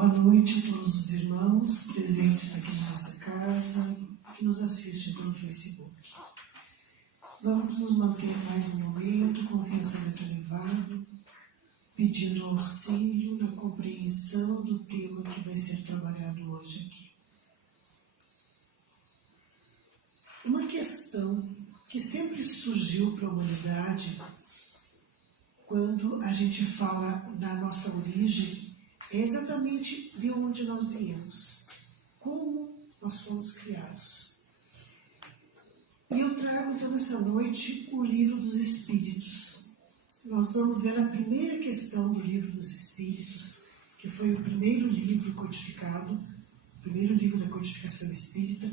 Boa noite a todos os irmãos presentes aqui na nossa casa, que nos assistem pelo Facebook. Vamos nos manter mais um momento com o pensamento elevado, pedindo auxílio na compreensão do tema que vai ser trabalhado hoje aqui. Uma questão que sempre surgiu para a humanidade, quando a gente fala da nossa origem, é exatamente de onde nós viemos, como nós fomos criados. E eu trago então essa noite o Livro dos Espíritos. Nós vamos ver a primeira questão do Livro dos Espíritos, que foi o primeiro livro codificado, o primeiro livro da codificação espírita.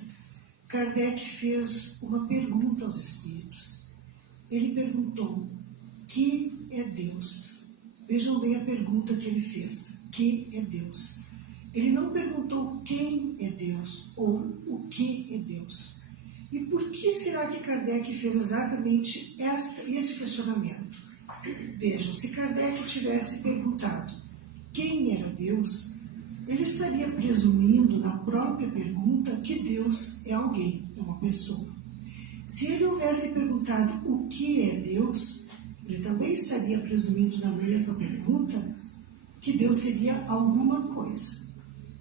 Kardec fez uma pergunta aos espíritos. Ele perguntou: que é Deus? Vejam bem a pergunta que ele fez. Que é Deus? Ele não perguntou quem é Deus ou o que é Deus. E por que será que Kardec fez exatamente esse questionamento? Vejam, se Kardec tivesse perguntado quem era Deus, ele estaria presumindo na própria pergunta que Deus é alguém, é uma pessoa. Se ele houvesse perguntado o que é Deus, ele também estaria presumindo na mesma pergunta que Deus seria alguma coisa.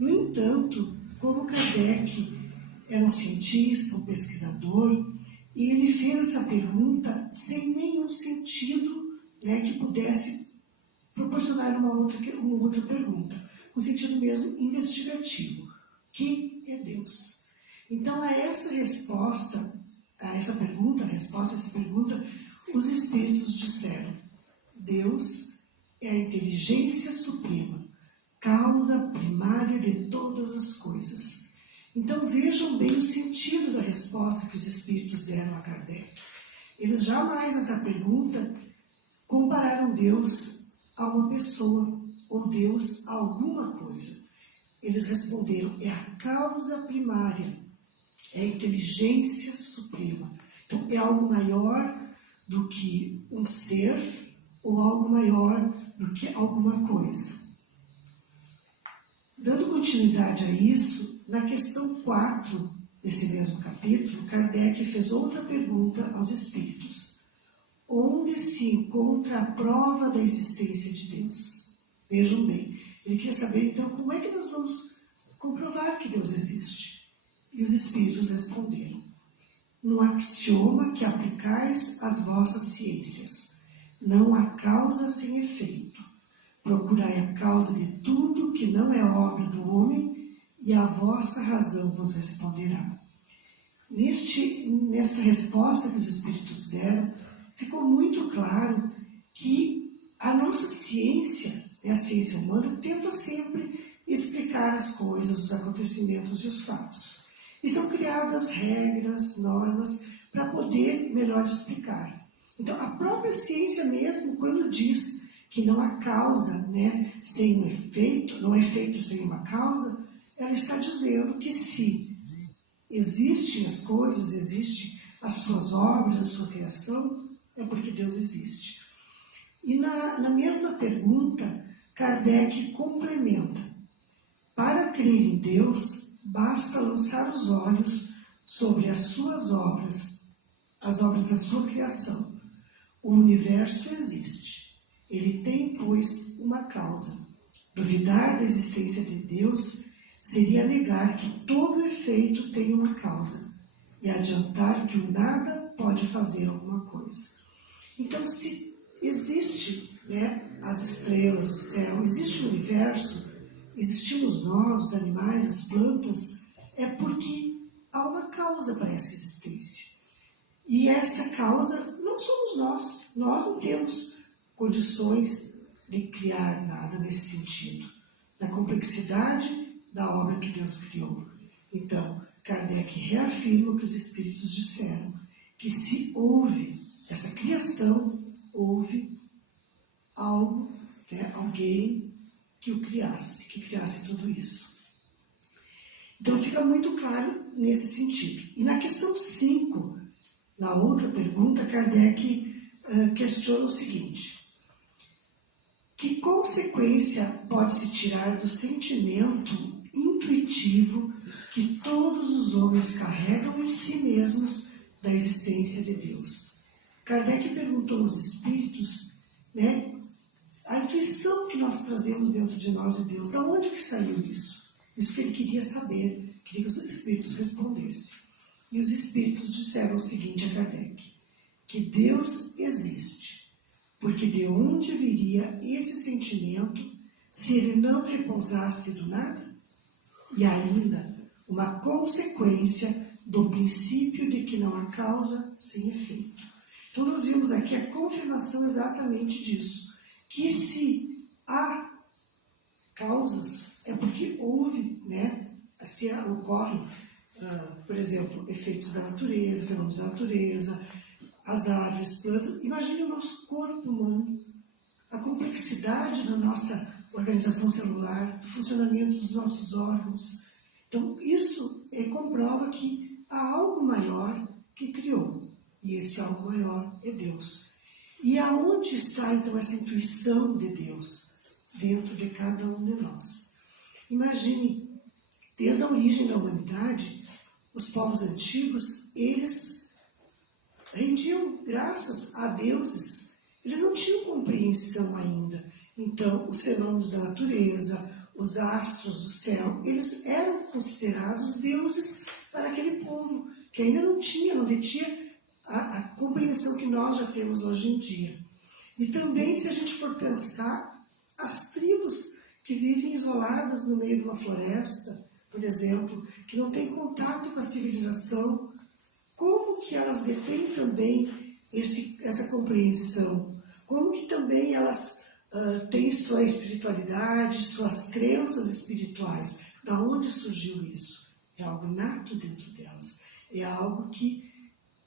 No entanto, como Kardec era um cientista, um pesquisador, e ele fez essa pergunta sem nenhum sentido, que pudesse proporcionar uma outra pergunta, um sentido mesmo investigativo. Que é Deus? Então, a essa resposta, a essa pergunta, os espíritos disseram: Deus é a inteligência suprema, causa primária de todas as coisas. Então vejam bem o sentido da resposta que os espíritos deram a Kardec. Eles jamais, nessa pergunta, compararam Deus a uma pessoa ou Deus a alguma coisa. Eles responderam: é a causa primária, é a inteligência suprema. Então é algo maior do que um ser ou algo maior do que alguma coisa. Dando continuidade a isso, na questão 4 desse mesmo capítulo, Kardec fez outra pergunta aos espíritos: onde se encontra a prova da existência de Deus? Vejam bem, ele queria saber então como é que nós vamos comprovar que Deus existe. E os espíritos responderam: no axioma que aplicais às vossas ciências, não há causa sem efeito. Procurai a causa de tudo que não é obra do homem, e a vossa razão vos responderá. Nesta resposta que os espíritos deram, ficou muito claro que a nossa ciência, a ciência humana, tenta sempre explicar as coisas, os acontecimentos e os fatos. E são criadas regras, normas, para poder melhor explicar. Então, a própria ciência mesmo, quando diz que não há causa sem um efeito, não é efeito sem uma causa, ela está dizendo que se existem as coisas, existem as suas obras, a sua criação, é porque Deus existe. E na mesma pergunta, Kardec complementa: para crer em Deus, basta lançar os olhos sobre as suas obras, as obras da sua criação. O universo existe. Ele tem, pois, uma causa. Duvidar da existência de Deus seria negar que todo efeito tem uma causa e adiantar que o nada pode fazer alguma coisa. Então, se existe as estrelas, o céu, existe o universo, existimos nós, os animais, as plantas, é porque há uma causa para essa existência. E essa causa não somos nós. Nós não temos condições de criar nada nesse sentido, da complexidade da obra que Deus criou. Então, Kardec reafirma o que os espíritos disseram, que se houve essa criação, houve algo, alguém que o criasse, que criasse tudo isso. Então fica muito claro nesse sentido. E na questão 5, na outra pergunta, Kardec questiona o seguinte: Que consequência pode-se tirar do sentimento intuitivo que todos os homens carregam em si mesmos da existência de Deus? Kardec perguntou aos espíritos, né, a intuição que nós trazemos dentro de nós de Deus, de onde que saiu isso? Isso que ele queria saber, queria que os espíritos respondessem. E os espíritos disseram o seguinte a Kardec, que Deus existe, porque de onde viria esse sentimento se ele não repousasse do nada? E ainda, uma consequência do princípio de que não há causa sem efeito. Então nós vimos aqui a confirmação exatamente disso, que se há causas, é porque houve, né, se ocorrem, por exemplo, efeitos da natureza, fenômenos da natureza, as árvores, plantas. Imagine o nosso corpo humano, a complexidade da nossa organização celular, do funcionamento dos nossos órgãos. Então, isso comprova que há algo maior que criou, e esse algo maior é Deus. E aonde está, então, essa intuição de Deus? Dentro de cada um de nós. Imagine, desde a origem da humanidade, os povos antigos, eles rendiam graças a deuses. Eles não tinham compreensão ainda. Então, os fenômenos da natureza, os astros do céu, eles eram considerados deuses para aquele povo, que ainda não detinha a compreensão que nós já temos hoje em dia. E também, se a gente for pensar, as tribos que vivem isoladas no meio de uma floresta, por exemplo, que não têm contato com a civilização, como que elas detêm também essa compreensão? Como que também elas têm sua espiritualidade, suas crenças espirituais? Da onde surgiu isso? É algo nato dentro delas. É algo que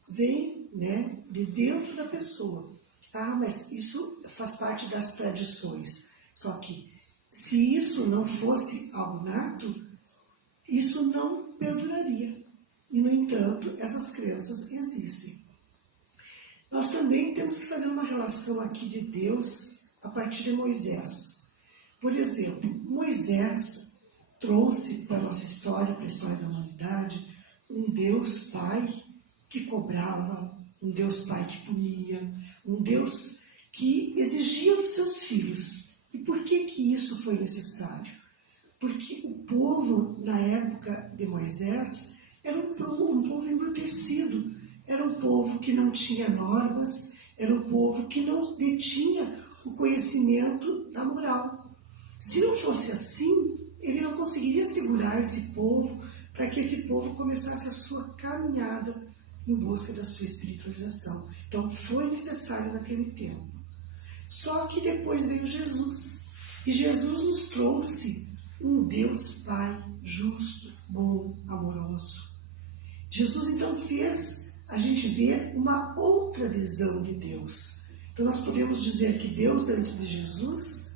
vem, né, de dentro da pessoa. Ah, mas isso faz parte das tradições. Só que, se isso não fosse algo nato, isso não perduraria. E, no entanto, essas crenças existem. Nós também temos que fazer uma relação aqui de Deus a partir de Moisés. Por exemplo, Moisés trouxe para a nossa história, para a história da humanidade, um Deus Pai que cobrava, um Deus Pai que punia, um Deus que exigia dos seus filhos. E por que isso foi necessário? Porque o povo, na época de Moisés, era um povo embrutecido, era um povo que não tinha normas, era um povo que não detinha o conhecimento da moral. Se não fosse assim, ele não conseguiria segurar esse povo para que esse povo começasse a sua caminhada em busca da sua espiritualização. Então, foi necessário naquele tempo. Só que depois veio Jesus. E Jesus nos trouxe um Deus Pai justo, bom, amoroso. Jesus, então, fez a gente ver uma outra visão de Deus. Então, nós podemos dizer que Deus, antes de Jesus,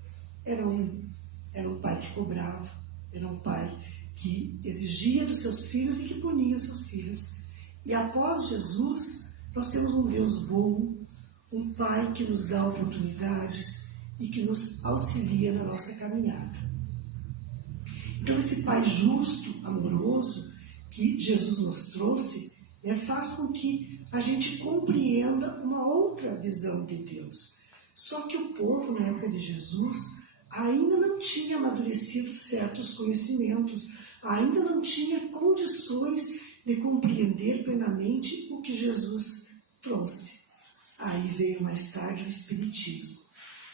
era um pai que cobrava, era um pai que exigia dos seus filhos e que punia os seus filhos. E após Jesus, nós temos um Deus bom, um Pai que nos dá oportunidades e que nos auxilia na nossa caminhada. Então, esse Pai justo, amoroso, que Jesus nos trouxe, faz com que a gente compreenda uma outra visão de Deus. Só que o povo, na época de Jesus, ainda não tinha amadurecido certos conhecimentos, ainda não tinha condições de compreender plenamente o que Jesus trouxe. Aí veio mais tarde o Espiritismo.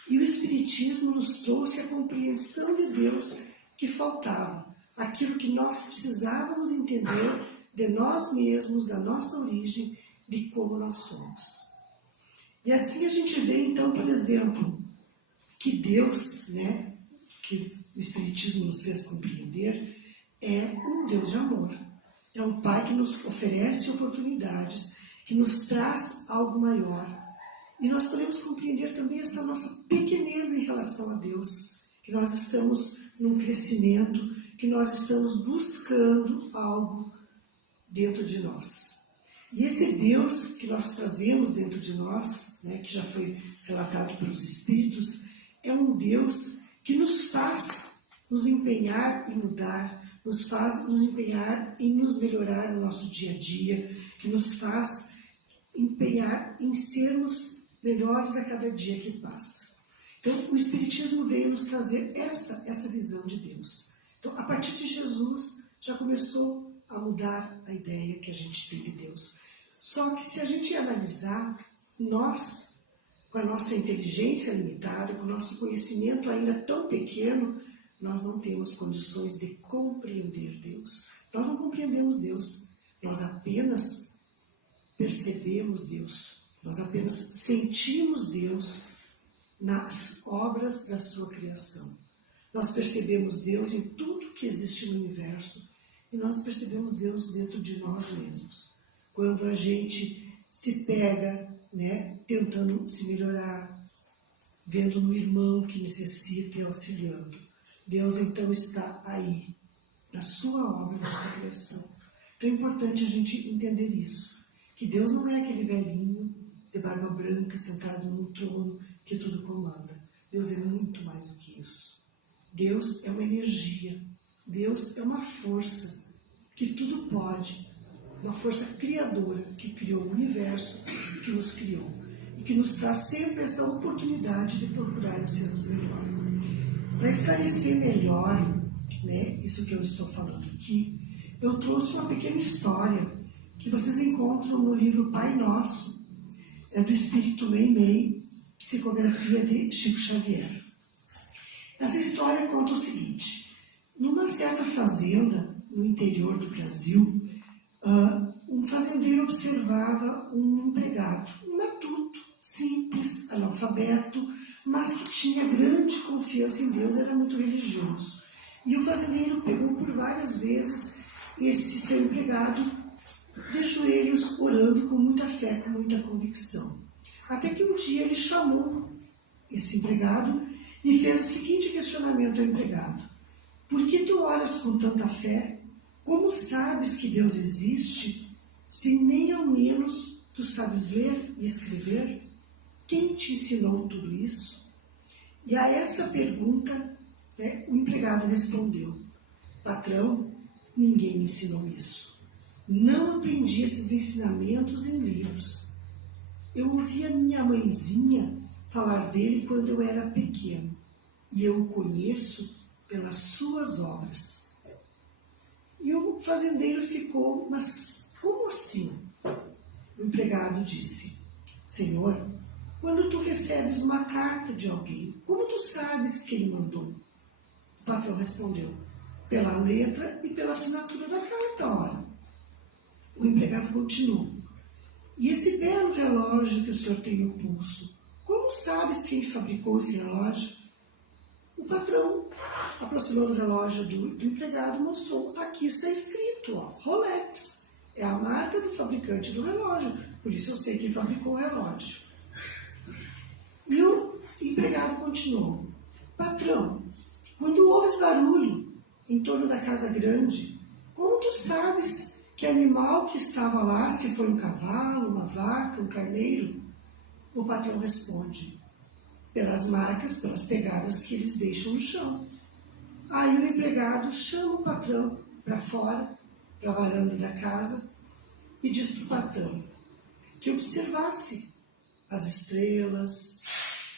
E o Espiritismo nos trouxe a compreensão de Deus que faltava, aquilo que nós precisávamos entender de nós mesmos, da nossa origem, de como nós somos. E assim a gente vê, então, por exemplo, que Deus, que o Espiritismo nos fez compreender, é um Deus de amor. É um Pai que nos oferece oportunidades, que nos traz algo maior. E nós podemos compreender também essa nossa pequenez em relação a Deus, que nós estamos num crescimento, que nós estamos buscando algo dentro de nós. E esse Deus que nós trazemos dentro de nós, que já foi relatado pelos Espíritos, é um Deus que nos faz nos empenhar em mudar, nos faz nos empenhar em nos melhorar no nosso dia a dia, que nos faz empenhar em sermos melhores a cada dia que passa. Então, o Espiritismo veio nos trazer essa visão de Deus. Então, a partir de Jesus, já começou a mudar a ideia que a gente tem de Deus. Só que se a gente analisar, nós, com a nossa inteligência limitada, com o nosso conhecimento ainda tão pequeno, nós não temos condições de compreender Deus. Nós não compreendemos Deus, nós apenas percebemos Deus, nós apenas sentimos Deus nas obras da sua criação. Nós percebemos Deus em tudo que existe no universo e nós percebemos Deus dentro de nós mesmos. Quando a gente se pega, tentando se melhorar, vendo no irmão que necessita e auxiliando, Deus então está aí, na sua obra, na sua criação. Então é importante a gente entender isso, que Deus não é aquele velhinho de barba branca sentado num trono que tudo comanda. Deus é muito mais do que isso. Deus é uma energia, Deus é uma força que tudo pode, uma força criadora que criou o universo, que nos criou e que nos traz sempre essa oportunidade de procurar sermos melhor. Para esclarecer melhor, isso que eu estou falando aqui, eu trouxe uma pequena história que vocês encontram no livro Pai Nosso, do Espírito Meimei, psicografia de Chico Xavier. Essa história conta o seguinte: numa certa fazenda no interior do Brasil, um fazendeiro observava um empregado, um matuto, simples, analfabeto, mas que tinha grande confiança em Deus, era muito religioso. E o fazendeiro pegou por várias vezes esse seu empregado de joelhos, orando com muita fé, com muita convicção. Até que um dia ele chamou esse empregado e fez o seguinte questionamento ao empregado: por que tu oras com tanta fé? Como sabes que Deus existe, se nem ao menos tu sabes ler e escrever? Quem te ensinou tudo isso? E a essa pergunta, o empregado respondeu: patrão, ninguém me ensinou isso. Não aprendi esses ensinamentos em livros. Eu ouvi a minha mãezinha falar dele quando eu era pequeno, e eu o conheço pelas suas obras. E o fazendeiro ficou: mas como assim? O empregado disse: Senhor, quando tu recebes uma carta de alguém, como tu sabes que ele mandou? O patrão respondeu: pela letra e pela assinatura da carta, ora. O empregado continuou: e esse belo relógio que o senhor tem no pulso, como sabes quem fabricou esse relógio? O patrão aproximou do relógio do empregado e mostrou: aqui está escrito, Rolex. É a marca do fabricante do relógio, por isso eu sei quem fabricou o relógio. E o empregado continuou: patrão, quando ouves barulho em torno da casa grande, como tu sabes que animal que estava lá, se foi um cavalo, uma vaca, um carneiro? O patrão responde: pelas marcas, pelas pegadas que eles deixam no chão. Aí o empregado chama o patrão para fora, para a varanda da casa, e diz para o patrão que observasse as estrelas,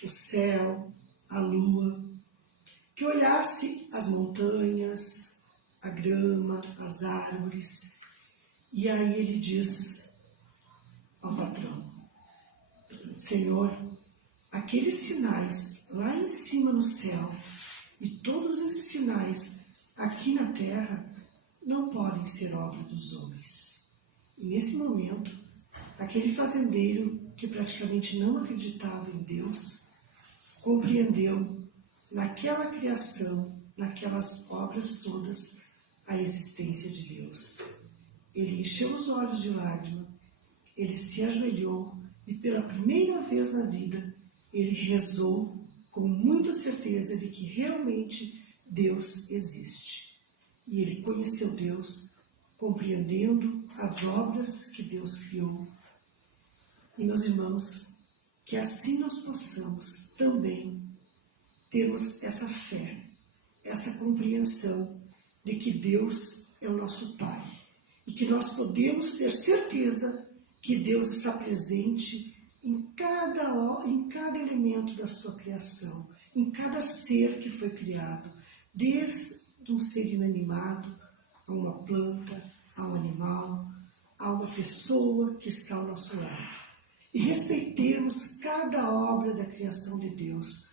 o céu, a lua, que olhasse as montanhas, a grama, as árvores. E aí ele diz ao patrão: Senhor, aqueles sinais lá em cima no céu e todos esses sinais aqui na terra não podem ser obra dos homens. E nesse momento, aquele fazendeiro que praticamente não acreditava em Deus, compreendeu naquela criação, naquelas obras todas, a existência de Deus. Ele encheu os olhos de lágrima, ele se ajoelhou e pela primeira vez na vida ele rezou com muita certeza de que realmente Deus existe. E ele conheceu Deus, compreendendo as obras que Deus criou. E, meus irmãos, que assim nós possamos também termos essa fé, essa compreensão de que Deus é o nosso Pai e que nós podemos ter certeza que Deus está presente em cada elemento da sua criação, em cada ser que foi criado, desde um ser inanimado, a uma planta, a um animal, a uma pessoa que está ao nosso lado. E respeitemos cada obra da criação de Deus.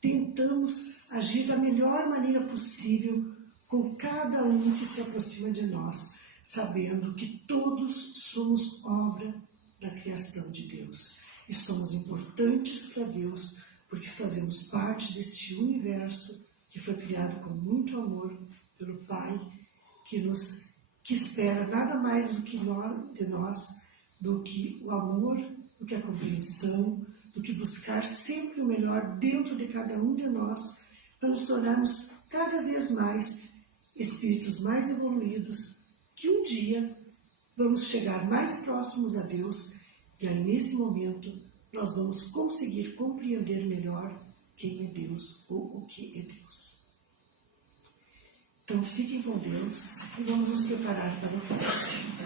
Tentamos agir da melhor maneira possível com cada um que se aproxima de nós, sabendo que todos somos obra da criação de Deus. E somos importantes para Deus, porque fazemos parte deste universo que foi criado com muito amor pelo Pai, que espera nada mais do que nós, do que o amor, do que a compreensão, do que buscar sempre o melhor dentro de cada um de nós, para nos tornarmos cada vez mais espíritos mais evoluídos, que um dia vamos chegar mais próximos a Deus, e aí nesse momento nós vamos conseguir compreender melhor quem é Deus ou o que é Deus. Então fiquem com Deus e vamos nos preparar para o próximo.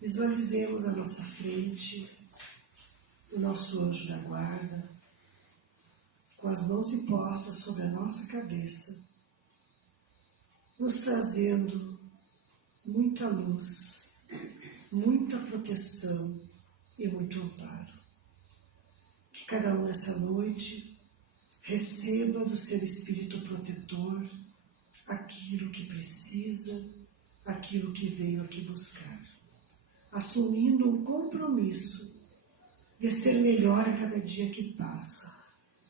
Visualizemos à nossa frente o nosso anjo da guarda, com as mãos impostas sobre a nossa cabeça, nos trazendo muita luz, muita proteção e muito amparo. Que cada um nessa noite receba do seu Espírito protetor aquilo que precisa, aquilo que veio aqui buscar, assumindo um compromisso de ser melhor a cada dia que passa,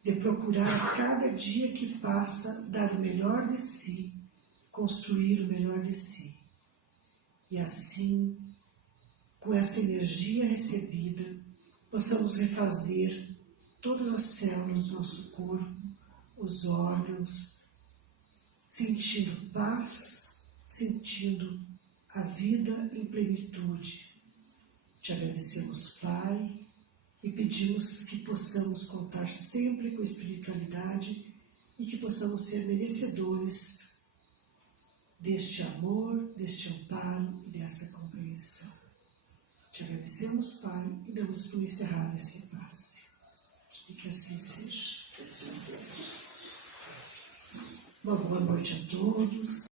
de procurar a cada dia que passa dar o melhor de si, construir o melhor de si. E assim, com essa energia recebida, possamos refazer todas as células do nosso corpo, os órgãos, sentindo paz, sentindo a vida em plenitude. Te agradecemos, Pai, e pedimos que possamos contar sempre com a espiritualidade e que possamos ser merecedores deste amor, deste amparo e dessa compreensão. Te agradecemos, Pai, e damos por encerrado esse passe. E que assim seja. Uma boa noite a todos.